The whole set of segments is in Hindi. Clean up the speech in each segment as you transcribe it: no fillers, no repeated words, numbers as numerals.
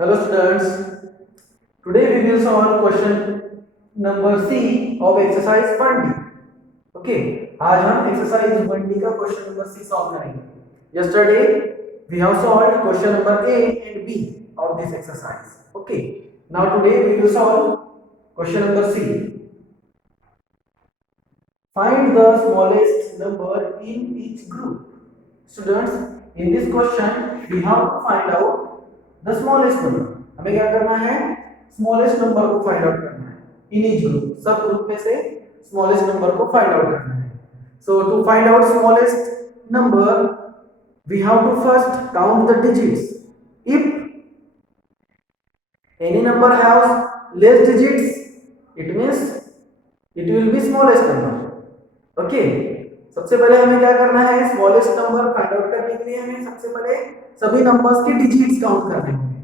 Hello students, today we will solve question number C of exercise 1D. Okay, आज हम exercise 1D का question number C solve करेंगे. Yesterday we have solved question number A and B of this exercise. Okay, now today we will solve question number C. Find the smallest number in each group. Students, in this question we have to find out the smallest number. हमें क्या करना है? स्मॉलेस्ट नंबर को फाइंड आउट करना है इन ईच ग्रुप. सब ग्रुप में से स्मॉलेस्ट नंबर को फाइंड आउट करना है. So to find out smallest number we have to first count the digits. If any number haves less digits it means it will be smallest number. Okay, सबसे पहले हमें क्या करना है? स्मॉलेस्ट नंबर फाइंड आउट करने के लिए हमें सबसे पहले सभी नंबर्स के डिजिट्स काउंट करने होंगे.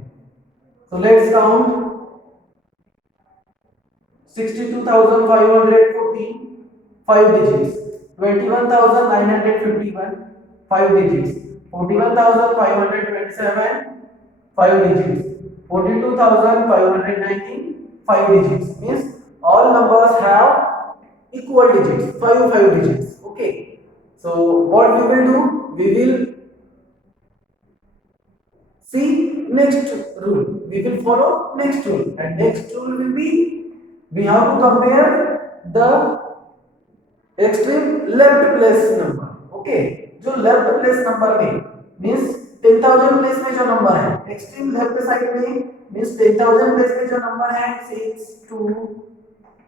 So let's count 62,514 5 digits, 21,951 5 digits, 41,527 5 digits, 42,519 5 digits. Means all numbers have equal digits, 5 digits. Okay, so what we will do? We will see next rule. We will follow next rule, and next rule will be we have to compare the extreme left place number. Okay, जो left place number में means 10,000 place में जो नंबर है, extreme left साइड में means 10,000 place में जो नंबर है 6 2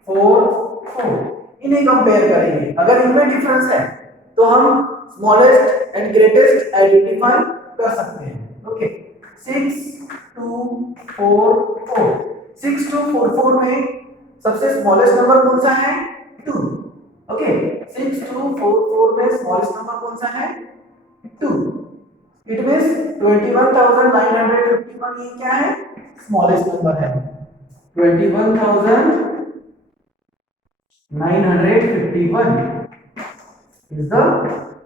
4 4, इन्हें कंपेयर करेंगे. अगर इनमें डिफरेंस है तो हम स्मॉलेस्ट एंड ग्रेटेस्ट आइडेंटिफाई कर सकते हैं. ओके, 6 2 4 4, 6 2 4 4 में सबसे स्मॉलेस्ट नंबर कौन सा है? 2. ओके, 6 2 4 4 में स्मॉलेस्ट नंबर कौन सा है? 2. इट मींस 21,951 ये क्या है? स्मॉलेस्ट नंबर है. 21,951 is the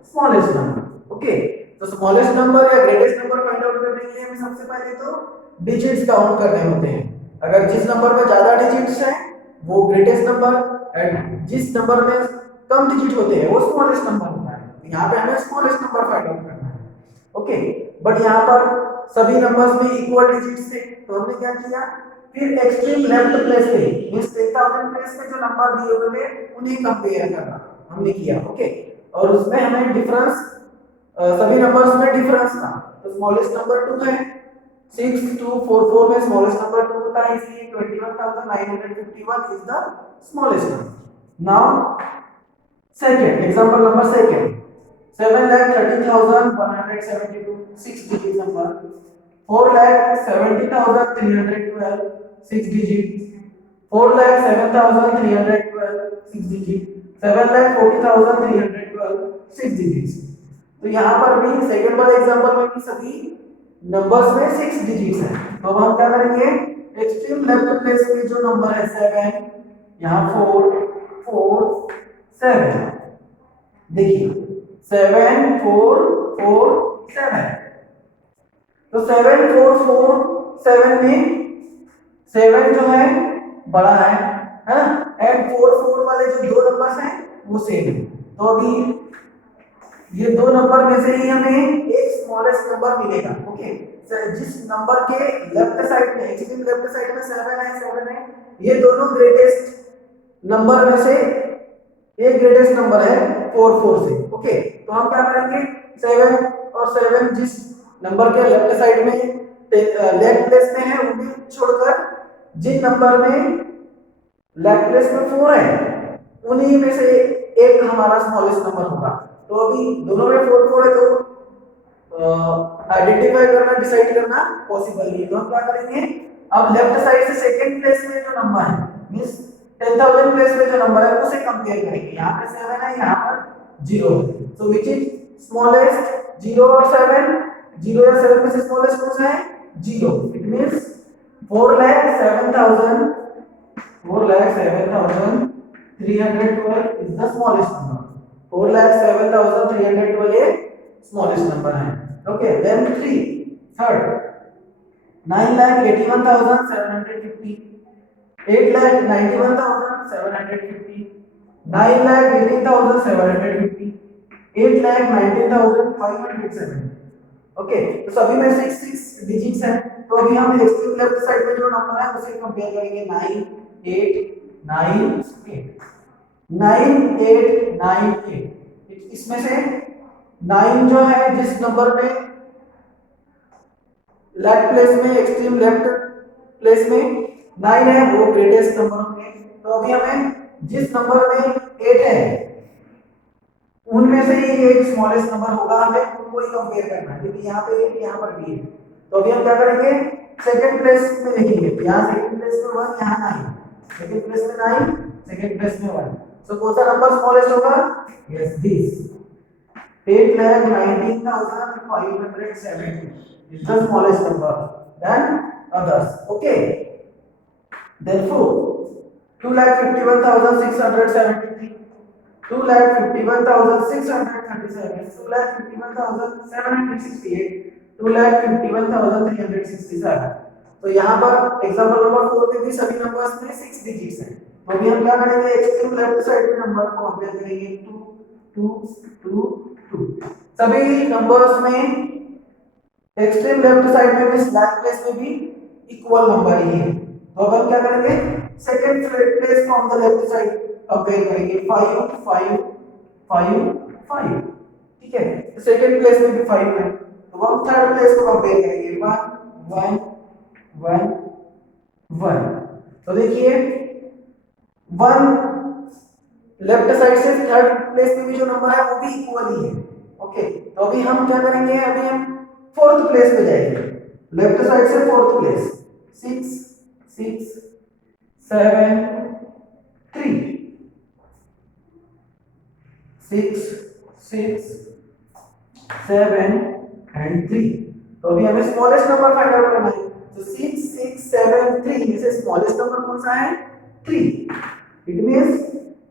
smallest number. Okay, तो स्मॉलेस्ट नंबर या ग्रेटेस्ट नंबर फाइंड आउट करने के लिए हमें सबसे पहले तो डिजिट्स काउंट करने होते हैं. अगर जिस नंबर में ज्यादा डिजिट्स हैं वो ग्रेटेस्ट नंबर, एंड जिस नंबर में कम डिजिट होते हैं वो स्मॉलेस्ट नंबर होता है. यहाँ पे हमें स्मॉलेस्ट नंबर फाइंड आउट करना है. ओके, बट यहाँ पर सभी नंबर्स में इक्वल डिजिट्स थे तो हमने क्या किया? फिर एक्सट्रीम लेफ्ट प्लेस पे मींस 10,000 प्लेस में जो नंबर दिए हुए थे उन्हें कंपेयर करना हमने किया. ओके, और उसमें हमें डिफरेंस सभी नंबर्स में डिफरेंस था. तो स्मॉलेस्ट नंबर 2 है. 6 2 4 4 में स्मॉलेस्ट नंबर 2 होता है, इसलिए 21,951 is the smallest number. Now second example number second, 7,30,172 6 digit number, 4,70,312 6 digit, 4,07,312 6 digit, 7,40,312 6 digits. तो यहाँ पर भी सेकंड वाले एग्जांपल में भी सभी नंबर्स में 6 डिजिट्स हैं. तो अब हम क्या करेंगे? एक्सट्रीम लेफ्ट प्लेस में जो नंबर है 7, यहाँ 4 4 7, देखिए 7 4 4 7. तो 7 4 4 7 में 7 जो है बड़ा है ना, एंड 4 4 वाले जो दो नंबर्स हैं वो सेम है. तो अभी ये दो नंबर में से ही हमें एक स्मॉलेस्ट नंबर मिलेगा. ओके, जिस नंबर के लेफ्ट साइड में एक्सट्रीम लेफ्ट साइड में 7 है, ये दोनों ग्रेटेस्ट नंबर में से एक ग्रेटेस्ट नंबर है 4 4 से. ओके, तो हम क्या करेंगे? 7 और 7 जिस नंबर के लेफ्ट साइड में लेफ्ट प्लेस में है उन्हें छोड़कर जिन नंबर में लेफ्ट प्लेस में 4 है उन्हीं में से एक हमारा स्मॉलेस्ट नंबर होगा. तो अभी दोनों में 4 4 है तो आइडेंटिफाई करना, डिसाइड करना पॉसिबल नहीं. तो हम क्या करेंगे? अब लेफ्ट साइड से सेकंड प्लेस में जो नंबर है मींस 10,000 प्लेस में जो नंबर है उसे कंपेयर करेंगे. यहाँ पे 7 है, यहाँ पर 0 है. So which is smallest? 0 और 7. 0 या 7 में से स्मॉलेस्ट कौन सा है? 0. It means 4,07,312 is the smallest number. 4,07,312 ये स्मॉलेस्ट नंबर है. Okay, then third 9,81,750, 8,91,750, 9,18,750, 8,19,570। ओके, तो सभी में 6 डिजिट्स हैं। तो अभी हम एक्सट्रीम लेफ्ट साइड में जो नंबर है उसे कंपेयर करेंगे 9 8 9 8 9 8 9 8। इसमें से 9 जो है जिस नंबर में लेफ्ट प्लेस में एक्सट्रीम लेफ्ट प्लेस में 9 है वो ग्रेटेस्ट नंबर होंगे। तो अभी हमें जिस नंबर में 8 है उनमें से ये एक स्मॉलेस्ट नंबर होगा, हमें उनको ही कंपेयर करना है क्योंकि यहाँ पे 8 यहाँ पर भी है। तो अभी हम क्या करेंगे, सेकंड प्लेस में लिखेंगे, यहाँ सेकंड प्लेस में 1, यहाँ 9, सेकंड प्लेस में 9, सेकंड प्लेस में 1। सो कौन सा नंबर स्मॉलेस्ट होगा? Yes, this 8,19,570 is the smallest number than others. Okay, therefore 2,51,673, 2,51,637, 2,51,768, 2,51,367। तो यहाँ पर एग्जांपल नंबर 4 में भी सभी नंबर्स में 6 डिजिट्स हैं। तो अभी हम क्या करेंगे, एक्सट्रीम लेफ्ट साइड में नंबर को कंपेयर करेंगे 2 2 2 2। सभी नंबर्स में एक्सट्रीम लेफ्ट साइड में भी स्लैश प्लेस में भी इक्वल नंबर ही है। तो अब हम क्या करेंगे, second place from the left side compare करेंगे 5 5 5 5। ठीक है, तो सेकंड प्लेस में भी 5 है। तो हम थर्ड प्लेस को कंपेयर करेंगे 1 1 1 1। तो देखिए 1 लेफ्ट साइड से थर्ड प्लेस में भी जो नंबर है वो भी इक्वल ही है। ओके, तो अभी हम क्या करेंगे, अभी हम फोर्थ प्लेस पे जाएंगे, लेफ्ट साइड से फोर्थ प्लेस 6 6 7 3 6 6 7 and 3। तो अभी हमें स्मॉलेस्ट नंबर फाइंड आउट करना है। तो 6 6 7 3 में से स्मॉलेस्ट नंबर कौन सा है? 3। It means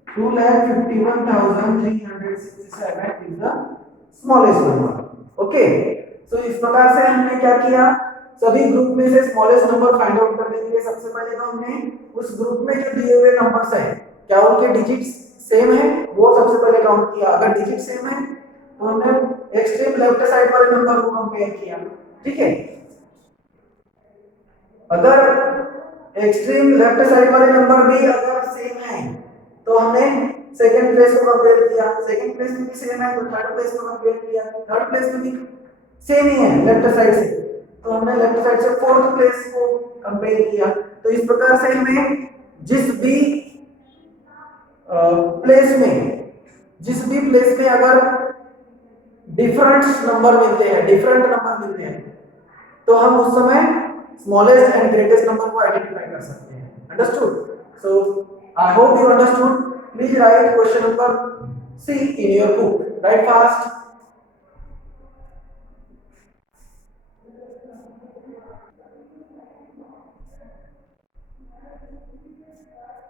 2,51,367 is the smallest number। Okay, तो इस प्रकार से हमने क्या किया, सभी ग्रुप में से स्मॉलेस्ट नंबर फाइंड आउट करने के लिए सबसे पहले तो हमने उस ग्रुप में जो दिए हुए नंबर्स हैं क्या उनके डिजिट्स सेम है वो सबसे पहले काउंट किया। अगर डिजिट सेम है तो हमने एक्सट्रीम लेफ्ट साइड वाले नंबर को कंपेयर किया। ठीक है, अगर एक्सट्रीम लेफ्ट साइड वाले नंबर भी अगर सेम है तो हमने सेकंड प्लेस को कंपेयर किया, सेकंड प्लेस में भी सेम है तो थर्ड प्लेस को कंपेयर किया, थर्ड प्लेस में भी सेम ही है लेफ्ट साइड से तो हमने लेफ्ट साइड से फोर्थ प्लेस को कंपेयर किया। तो इस प्रकार से हमें जिस भी प्लेस में अगर डिफरेंट नंबर मिलते हैं तो हम उस समय स्मॉलेस्ट एंड ग्रेटेस्ट नंबर को आइडेंटिफाई कर सकते हैं। Understood? So I hope you understood. Please right question number C in your book. Write fast.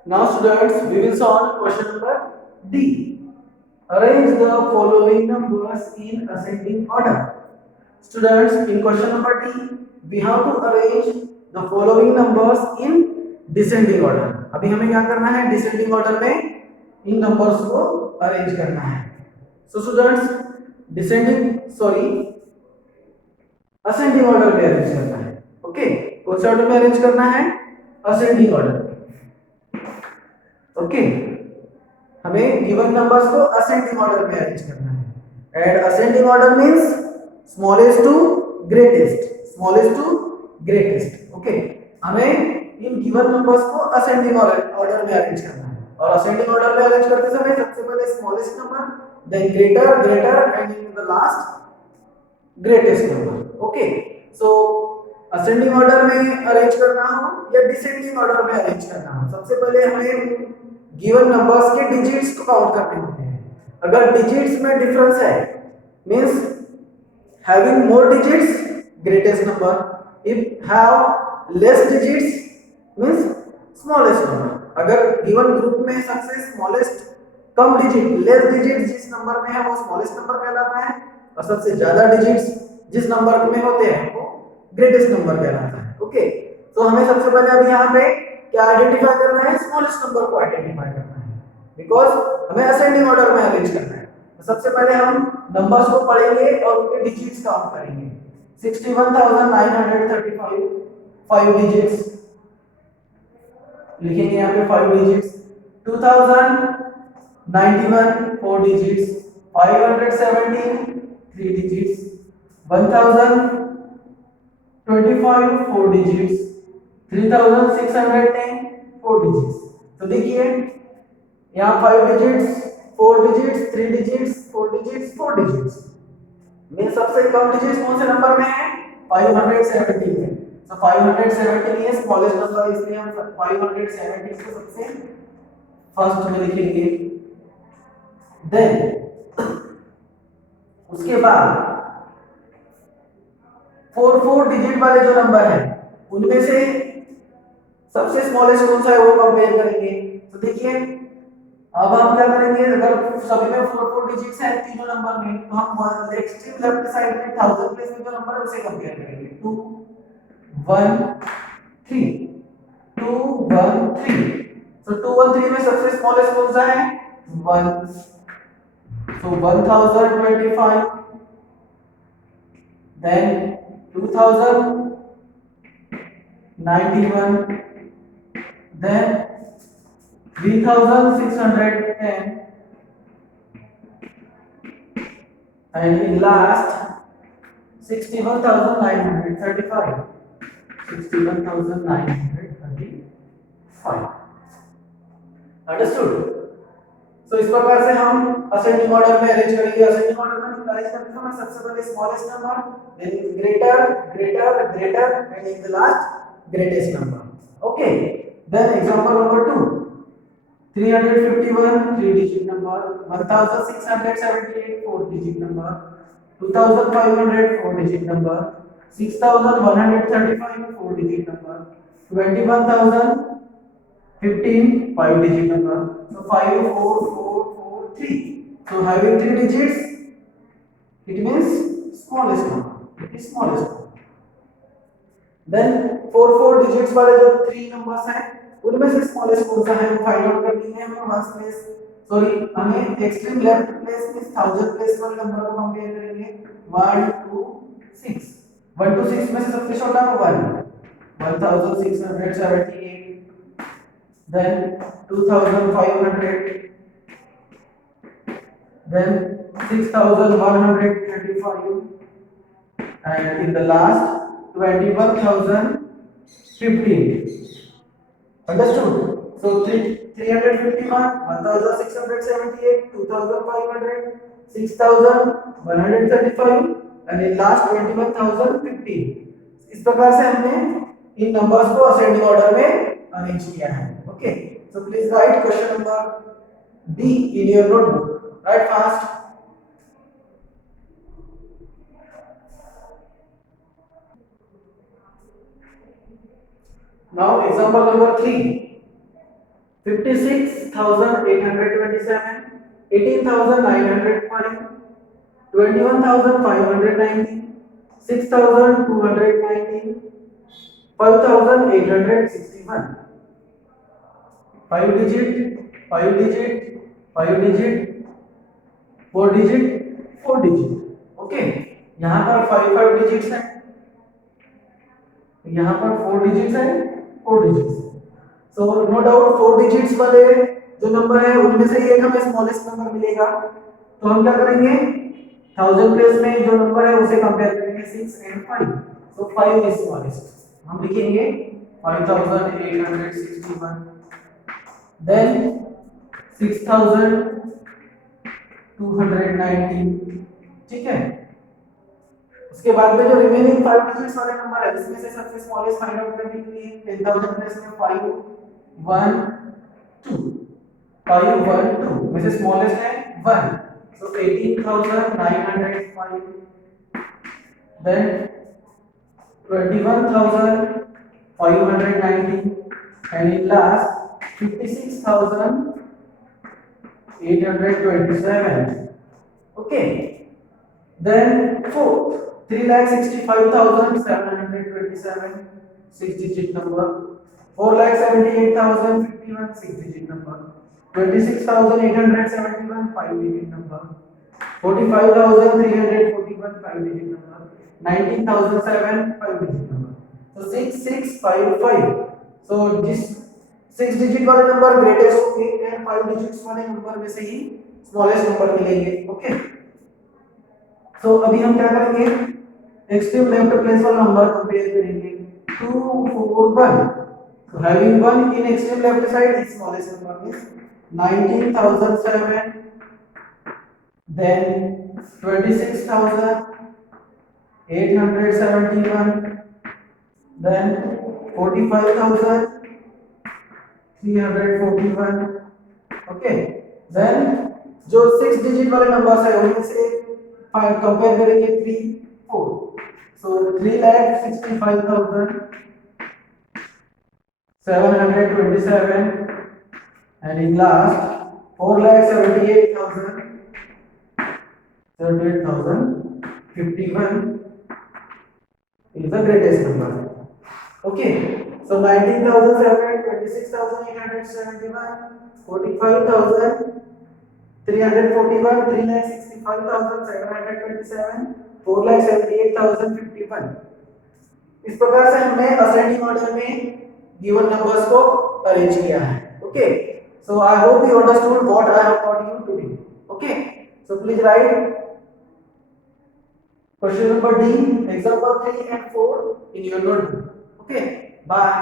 Now students, we will solve question number D. Arrange the following numbers in ascending order. Students, in question number D, we have to arrange the following numbers in descending order. अभी हमें क्या करना है, descending order में इन numbers को arrange करना है। So students, ascending order में arrange करना है। ओके, कौन से order में arrange करना है? ascending order। ओके, हमें गिवन नंबर्स को असेंडिंग ऑर्डर में अरेंज करना है। And ascending order means smallest to greatest. Okay, हमें इन गिवन नंबर्स को असेंडिंग ऑर्डर में अरेंज करना है और असेंडिंग ऑर्डर में अरेंज करते समय सबसे पहले smallest number, then greater and in the last greatest number. Okay, so ascending order में अरेंज करना हो या डिसेंडिंग ऑर्डर में अरेंज करना हो, सबसे पहले हमें गिवन नंबर्स के डिजिट्स को काउंट करने होते हैं। अगर डिजिट्स में डिफरेंस है means having more digits greatest number, if have less digits means smallest number. अगर गिवन ग्रुप में सबसे स्मॉलेस्ट कम डिजिट लेस डिजिट जिस नंबर में है वो स्मॉलेस्ट नंबर कहलाता है और सबसे ज्यादा डिजिट्स जिस नंबर में होते हैं वो ग्रेटेस्ट नंबर कहलाता है। ओके, तो हमें सबसे पहले अभी यहाँ पे क्या आइडेंटिफाई करना है, स्मॉलेस्ट नंबर को आइडेंटिफाई करना है, बिकॉज हमें असेंडिंग ऑर्डर में अरेंज करना है। तो सबसे पहले हम नंबर्स को पढ़ेंगे और उनके डिजिट्स काउंट करेंगे। 61,935 5 डिजिट्स लिखेंगे यहाँ पे, 5 digits. 2091 4 digits, 517 3 digits, 1025 4 digits, 3610 4 digits. तो देखिए यहाँ 5 digits, 4 digits, 3 digits, 4 digits, 4 digits में सबसे कम डिजिट्स कौन से नंबर में है, 570 में। तो 570 ये स्मॉलेस्ट नंबर है, इसलिए हम 570 को सबसे फर्स्ट में लिखेंगे। देन उसके बाद 4 डिजिट वाले जो नंबर है उनमें से सबसे स्मॉलेस्ट कौन सा है वो कंपेयर करेंगे। तो देखिए अब हम क्या करेंगे, अगर सभी में 4 डिजिट्स हैं तीनों नंबर में, तो हम एक्सट्रीम लेफ्ट साइड में 1000 प्लेस में जो नंबर है उसे कंपेयर करेंगे। 2 1 3 2 1 3। तो 2 1 3 में सबसे स्मॉलेस्ट कौन सा है, 1। So 1025, then 2091, then 3610, and in last 61,935. 61,935. Understood? तो इस प्रकार से हम असेंडिंग ऑर्डर में अरेंज करेंगे। असेंडिंग ऑर्डर में अरेंज करते समय सबसे पहले smallest number, then greater greater greater and in the last greatest number. Okay, then example number 2, 351 3 digit number, 1678 4 digit number, 2500 4 digit number, 6135 4 digit number, 21,015 5 digit number. So 5 4 4 4 3. So having 3 digits, it means smallest number. It is smallest number. Then 4 digits वाले जो 3 numbers हैं उनमें से smallest कौन सा है वो फाइंड आउट करनी है हमें। वंस प्लेस सॉरी हमें एक्सट्रीम लेफ्ट प्लेस में 1000 प्लेस वाले नंबर को कंपेयर करेंगे। 1 2 6 1 to 6 में से सबसे छोटा 1, 1678, then 2500, then 6135, and in the last 21,015. Understood? So 351, 1678, 2500, 6135, and in last 21,015. इस प्रकार से हमने इन नंबर्स को असेंडिंग ऑर्डर में अरेंज किया है। Okay, so please write question number D in your notebook. Write fast. Now example number 3, 56,827, 18,905, 21,590, 6,290, 5,861. 5 digit 5 digit 5 digit 4 digit 4 digit। Okay, यहाँ पर 5 डिजिट्स हैं, यहाँ पर 4 डिजिट्स हैं, 4 digits. So no doubt 4 digits वाले जो नंबर है उनमें से एक हमें स्मॉलेस्ट नंबर मिलेगा। तो हम क्या करेंगे, 1000 प्लेस में जो नंबर है उसे कंपेयर करेंगे 6 and 5। सो 5 इज स्मॉलेस्ट, हम लिखेंगे 5861, then 6290। ठीक है, उसके बाद में जो रिमेनिंग 5 डिजिट्स वाले नंबर है इसमें से सबसे स्मॉलेस्ट फाइंड आउट करने के लिए 10000 प्लेस में 5 1 2 में से स्मॉलेस्ट है 1। सो 18905, then 21,590, and in last 56,827. Okay, then fourth 3,65,727, 6 digit number. 4,78,051 6 digit number. 26,871 5 digit number. 45,341 5 digit number. 19,007 5 digit number. So 6655. So this 6 digit वाले नंबर ग्रेटेस्ट होंगे एंड 5 डिजिट्स वाले नंबर में से ही स्मॉलेस्ट नंबर मिलेंगे. ओके, सो अभी हम क्या करेंगे, एक्सट्रीम लेफ्ट प्लेस वाला नंबर कंपेयर करेंगे. 2 4 1. So having 1 in extreme left side, its smallest number is 19,007, then 26,871, then 45,341. Okay, then जो 6 डिजिट वाले नंबर्स है उनमें से कंपेयर करेंगे 3 4. सो 3,65,727 and in last 4,78,051 is the greatest number. Okay, so 19,007, 26,871, 45,341, 3,65,727, 4,78,051. इस प्रकार से हमने असेंडिंग ऑर्डर में गिवन नंबर्स को अरेंज किया है. Okay, so I hope you understood what I have taught you today. Okay, so please right question number D, example 3 and 4 in your notebook. Okay, bye.